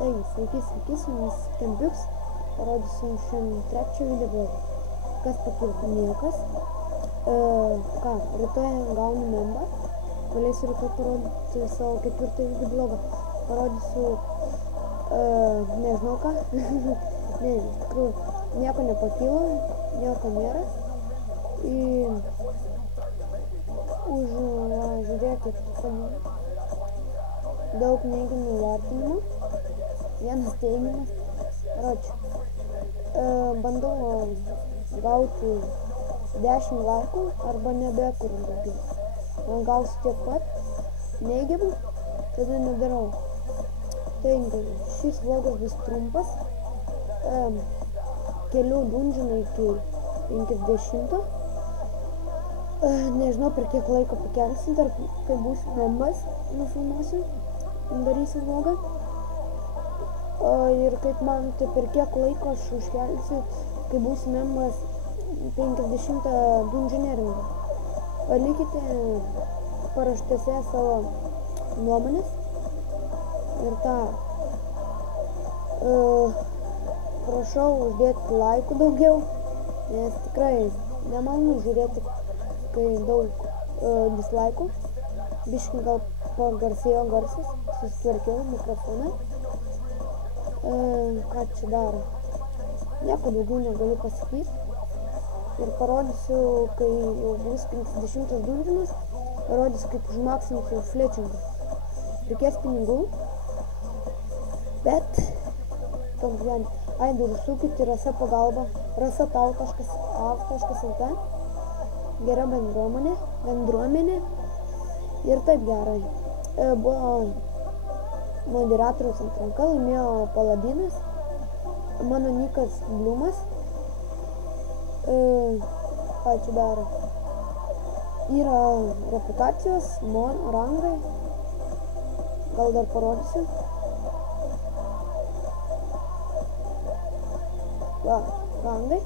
Taigi, sveiki, su jumis Tempiuks, parodysiu šiandien trečią video blogą. Kas pakiltų? Niekas. Ką, rytoj gaunu membą, galėsiu rytoj parodyti savo ketvirtą video blogą. Parodysiu, nežinau ką, ne, iš tikrųjų, nieko nepakilo, nieko nėra. Žiūrėkit, daug neigiamų vertinimų, vienas teigiamas. Bandau gauti 10 laikų arba nebekuriu daugiau. Gausiu tiek pat neigiamų, tada nedarau. Taigi, šis vlogas bus trumpas, kelių dungeonų iki 50. Nežinau, per kiek laiko pakelsim, kai būsiu membas, nufilmuosiu, darysiu vlogą. Ir kaip manote, per kiek laiko aš užkelsiu, kai būsiu membas 50 dungeoneringą. Palikite paraštėse savo nuomonės ir prašau uždėti laikų daugiau, nes tikrai nemalonu žiūrėti, kai daug dislaikų. Biškį gal pagarsėjo garsas, susitvarkiau mikrofoną. Ką čia daro? Nieko daugiau negaliu pasakyti. Ir parodysiu, kai jau bus 50 dungeonas, parodysiu, kaip užmaksinti flečingą. Reikės pinigų, bet toks gyventi. Aidu, užsukit į Rasa pagalbą, rasatau.lt. Gera bendruomenė ir taip gerai. Buvo moderatoriaus atranka, laimėjo Paladinas, mano nikas Bliumas. Ką čia daro? Yra reputacijos, rangai, gal dar parodysiu. Va, rangai.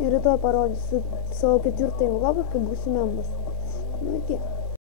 Ir rytoj parodysiu savo ketvirtąjį vlogą, kai būsiu membas. Nu, iki.